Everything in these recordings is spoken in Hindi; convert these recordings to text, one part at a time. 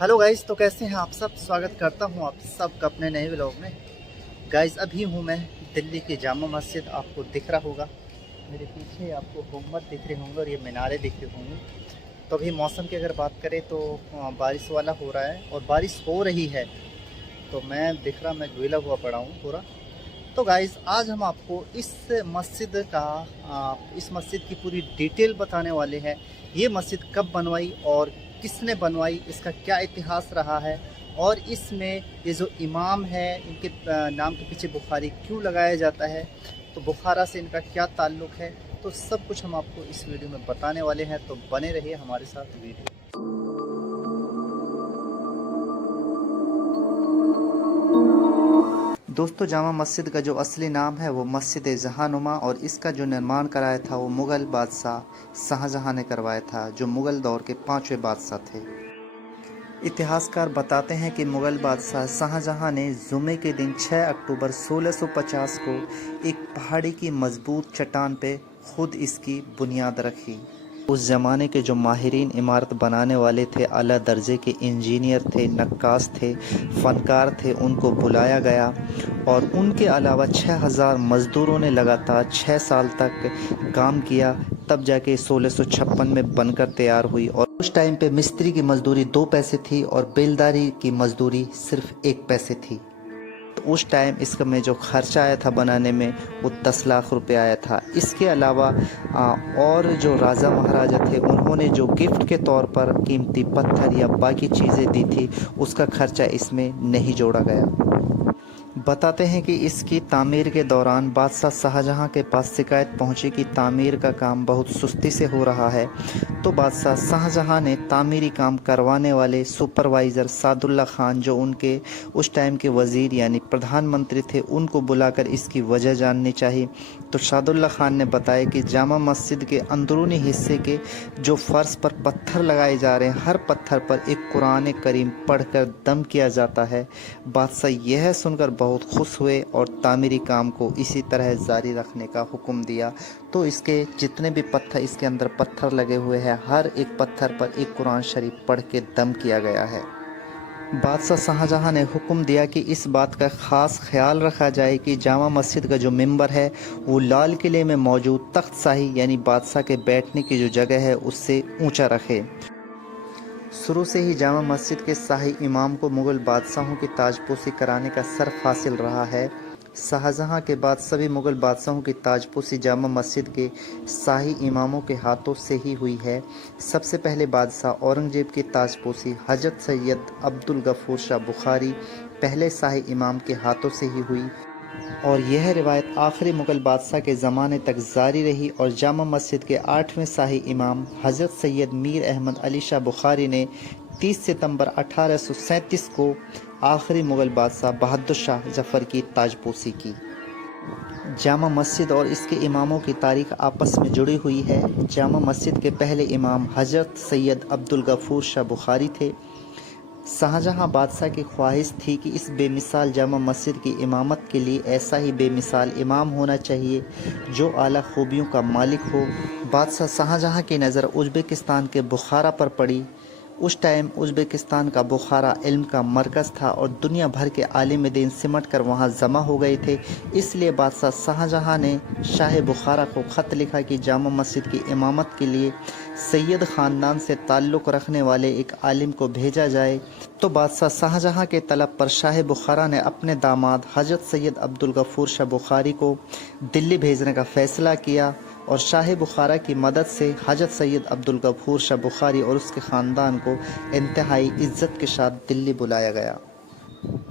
हेलो गाइस, तो कैसे हैं आप सब। स्वागत करता हूं आप सबका अपने नए व्लॉग में। गाइस, अभी हूं मैं दिल्ली की जामा मस्जिद। आपको दिख रहा होगा मेरे पीछे, आपको गुम्बद दिख रहे होंगे और ये मीनारे दिख रहे होंगे। तो अभी मौसम की अगर बात करें तो बारिश वाला हो रहा है और बारिश हो रही है। तो मैं दिख रहा, मैं गीला हुआ पड़ा हूँ पूरा। तो गाइस, आज हम आपको इस मस्जिद की पूरी डिटेल बताने वाले हैं। ये मस्जिद कब बनवाई और किसने बनवाई, इसका क्या इतिहास रहा है, और इसमें ये जो इमाम है इनके नाम के पीछे बुखारी क्यों लगाया जाता है, तो बुखारा से इनका क्या ताल्लुक़ है। तो सब कुछ हम आपको इस वीडियो में बताने वाले हैं, तो बने रहिए हमारे साथ वीडियो। दोस्तों, जामा मस्जिद का जो असली नाम है वो मस्जिद जहानुमा, और इसका जो निर्माण कराया था वो मुग़ल बादशाह शाहजहां ने करवाया था, जो मुग़ल दौर के 5वें बादशाह थे। इतिहासकार बताते हैं कि मुग़ल बादशाह शाहजहां ने जुमे के दिन 6 अक्टूबर 1650 को एक पहाड़ी की मजबूत चट्टान पे खुद इसकी बुनियाद रखी। उस ज़माने के जो माहिरीन इमारत बनाने वाले थे, आला दर्जे के इंजीनियर थे, नक्काश थे, फ़नकार थे, उनको बुलाया गया और उनके अलावा 6000 मज़दूरों ने लगातार 6 साल तक काम किया। तब जाके 1656 में बनकर तैयार हुई। और उस टाइम पे मिस्त्री की मज़दूरी 2 पैसे थी और बेलदारी की मज़दूरी सिर्फ 1 पैसे थी। तो उस टाइम इसका में जो खर्चा आया था बनाने में वो 10 लाख रुपए आया था। इसके अलावा और जो राजा महाराजा थे उन्होंने जो गिफ्ट के तौर पर कीमती पत्थर या बाकी चीज़ें दी थी, उसका खर्चा इसमें नहीं जोड़ा गया। बताते हैं कि इसकी तामीर के दौरान बादशाह शाहजहां के पास शिकायत पहुंची कि तामीर का काम बहुत सुस्ती से हो रहा है। तो बादशाह शाहजहां ने तामीरी काम करवाने वाले सुपरवाइज़र सादुल्ला खान, जो उनके उस टाइम के वज़ीर यानी प्रधानमंत्री थे, उनको बुलाकर इसकी वजह जाननी चाहिए। तो सादुल्ला खान ने बताया कि जामा मस्जिद के अंदरूनी हिस्से के जो फ़र्श पर पत्थर लगाए जा रहे हैं, हर पत्थर पर एक कुरान करीम पढ़कर दम किया जाता है। बादशाह यह सुनकर बहुत खुश हुए और तामीरी काम को इसी तरह जारी रखने का हुक्म दिया। तो इसके जितने भी पत्थर, इसके अंदर पत्थर लगे हुए हैं, हर एक पत्थर पर एक कुरान शरीफ पढ़ के दम किया गया है। बादशाह शाहजहां ने हुक्म दिया कि इस बात का ख़ास ख्याल रखा जाए कि जामा मस्जिद का जो मिंबर है वो लाल किले में मौजूद तख्त शाही यानी बादशाह के बैठने की जो जगह है उससे ऊंचा रखे। शुरू से ही जामा मस्जिद के शाही इमाम को मुग़ल बादशाहों की ताजपोशी कराने का शर्फ हासिल रहा है। शाहजहां के बाद सभी मुग़ल बादशाहों की ताजपोशी जामा मस्जिद के शाही इमामों के हाथों से ही हुई है। सबसे पहले बादशाह औरंगज़ेब की ताजपोशी हज़रत सैयद अब्दुल गफ़ूर शाह बुखारी पहले शाही इमाम के हाथों से ही हुई, और यह रिवायत आखिरी मुग़ल बादशाह के ज़माने तक जारी रही। और जामा मस्जिद के 8वें शाही इमाम हज़रत सैयद मीर अहमद अली शाह बुखारी ने 30 सितंबर 1837 को आखिरी मुग़ल बादशाह बहादुर शाह जफ़र की ताजपोशी की। जामा मस्जिद और इसके इमामों की तारीख़ आपस में जुड़ी हुई है। जामा मस्जिद के पहले इमाम हज़रत सैयद अब्दुल गफ़ूर शाह बुखारी थे। शाहजहां बादशाह की ख्वाहिश थी कि इस बेमिसाल जामा मस्जिद की इमामत के लिए ऐसा ही बेमिसाल इमाम होना चाहिए जो आला खूबियों का मालिक हो। बादशाह शाहजहां की नज़र उज़्बेकिस्तान के बुखारा पर पड़ी। उस टाइम उज़्बेकिस्तान का बुखारा इल्म का मरकज़ था और दुनिया भर के आलिम दीन सिमट कर वहाँ जमा हो गए थे। इसलिए बादशाह शाहजहां ने शाह बुखारा को ख़त लिखा कि जामा मस्जिद की इमामत के लिए सैयद ख़ानदान से ताल्लुक़ रखने वाले एक आलिम को भेजा जाए। तो बादशाह शाहजहां के तलब पर शाह बुखारा ने अपने दामाद हज़रत सैयद अब्दुल गफ़ूर शाह बुखारी को दिल्ली भेजने का फ़ैसला किया, और शाह बुखारा की मदद से हज़रत सैयद अब्दुल गफ़ूर शाह बुखारी और उसके ख़ानदान को इंतहाई इज़्ज़त के साथ दिल्ली बुलाया गया।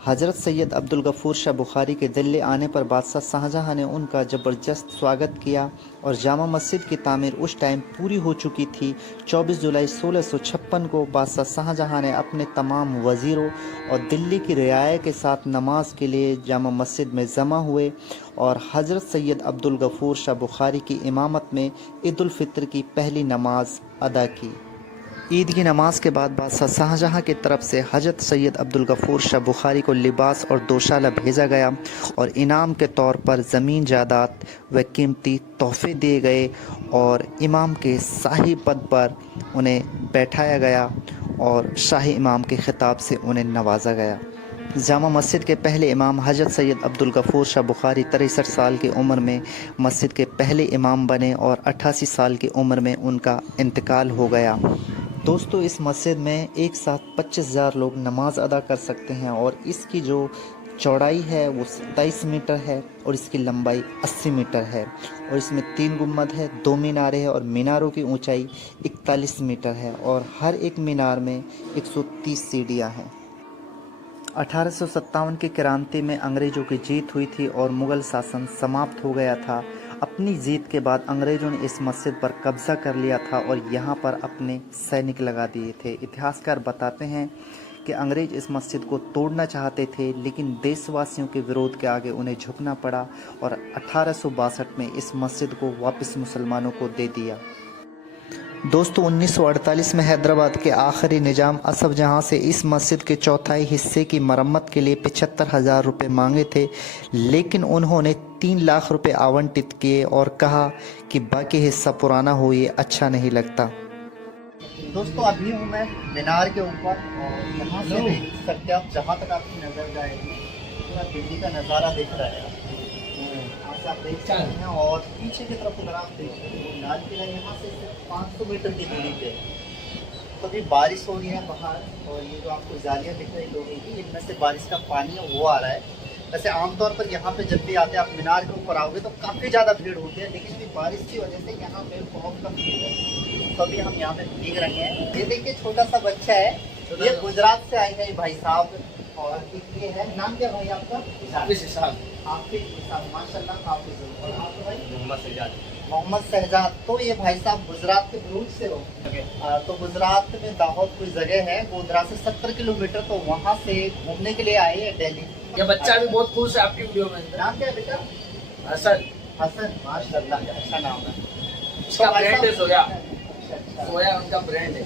हज़रत सैयद अब्दुल गफ़ूर शाह बुखारी के दिल्ली आने पर बादशाह शाहजहां ने उनका ज़बरदस्त स्वागत किया, और जामा मस्जिद की तामीर उस टाइम पूरी हो चुकी थी। 24 जुलाई 1656 को बादशाह शाहजहां ने अपने तमाम वज़ीरों और दिल्ली की रियाया के साथ नमाज के लिए जामा मस्जिद में जमा हुए और हज़रत सैयद अब्दुल गफ़ूर शाह बुखारी की इमामत में ईद उल फ़ितर की पहली नमाज अदा की। ईद की नमाज के बाद बादशाह शाहजहां की तरफ से हजरत सैयद अब्दुल गफूर शाह बुखारी को लिबास और दोशाला भेजा गया और इनाम के तौर पर ज़मीन जायदाद व कीमती तोहफे दिए गए और इमाम के शाही पद पर उन्हें बैठाया गया और शाही इमाम के खिताब से उन्हें नवाजा गया। जामा मस्जिद के पहले इमाम हजरत सैयद अब्दुल गफूर शाह बुखारी 63 साल की उम्र में मस्जिद के पहले इमाम बने और 88 साल की उम्र में उनका इंतकाल हो गया। दोस्तों, इस मस्जिद में एक साथ 25,000 लोग नमाज अदा कर सकते हैं और इसकी जो चौड़ाई है वो 27 मीटर है और इसकी लंबाई 80 मीटर है और इसमें 3 गुम्बद है, 2 मीनारें हैं और मीनारों की ऊंचाई 41 मीटर है और हर एक मीनार में 130 सीढ़ियाँ हैं। 1857 की क्रांति में अंग्रेज़ों की जीत हुई थी और मुग़ल शासन समाप्त हो गया था। अपनी जीत के बाद अंग्रेज़ों ने इस मस्जिद पर कब्ज़ा कर लिया था और यहाँ पर अपने सैनिक लगा दिए थे। इतिहासकार बताते हैं कि अंग्रेज़ इस मस्जिद को तोड़ना चाहते थे, लेकिन देशवासियों के विरोध के आगे उन्हें झुकना पड़ा और 1862 में इस मस्जिद को वापस मुसलमानों को दे दिया। दोस्तों, 1948 में हैदराबाद के आखिरी निजाम असफ जहां से इस मस्जिद के चौथाई हिस्से की मरम्मत के लिए 75,000 रुपये मांगे थे, लेकिन उन्होंने 3 लाख रुपए आवंटित किए और कहा कि बाकी हिस्सा पुराना हो, ये अच्छा नहीं लगता। दोस्तों, अभी हूँ मैं मीनार के ऊपर और यहाँ से देख सकते हैं आप, जहाँ तक आपकी नज़र जाएगी पूरा दिल्ली का नज़ारा दिख रहा है। यहाँ से आप देख सकते हैं और पीछे की तरफ अगर आप देखें लाल किला यहाँ से 500 मीटर की दूरी पे। तो अभी बारिश हो रही है बाहर और ये जो आपको जालियाँ दिख रही लोगों की, इनमें से बारिश का पानी है वो आ रहा है। वैसे आमतौर पर यहाँ पे जब भी आते हैं आप मीनार के ऊपर आओगे तो काफ़ी ज़्यादा भीड़ होती है, लेकिन अभी बारिश की वजह से यहाँ पे बहुत कम भीड़ है। तो अभी हम यहाँ पे भीग रहे हैं। ये देखिए छोटा सा बच्चा है, ये गुजरात से आए हैं भाई साहब। और ये है, नाम क्या भाई आपका? माशाल्लाह। और आप भाई? मोहम्मद शहजाद। तो ये भाई साहब गुजरात के भरूच से हो। तो गुजरात में दाहोद कोई जगह है, गोधरा से 70 किलोमीटर, तो वहाँ से घूमने के लिए आए हैं दिल्ली। ये बच्चा भी बहुत खुश है आपकी वीडियो में। नाम क्या है बेटा? हसन। हसन, माशाल्लाह, अच्छा नाम है। उसका ब्रांड है सोया। अच्छा। सोया उनका ब्रांड है।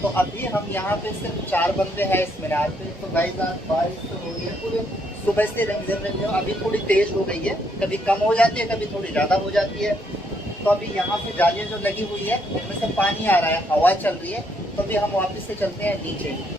तो अभी हम यहाँ पे सिर्फ 4 बंदे हैं इस मीनार पे। तो गाइस आज बारिश तो हो रही है, पूरे सुबह से रंग अभी थोड़ी तेज हो गई है, कभी कम हो जाती है, कभी थोड़ी ज़्यादा हो जाती है। तो अभी यहाँ से जालियाँ जो लगी हुई है उनमें से पानी आ रहा है, हवा चल रही है। तो अभी हम वापस से चलते हैं नीचे।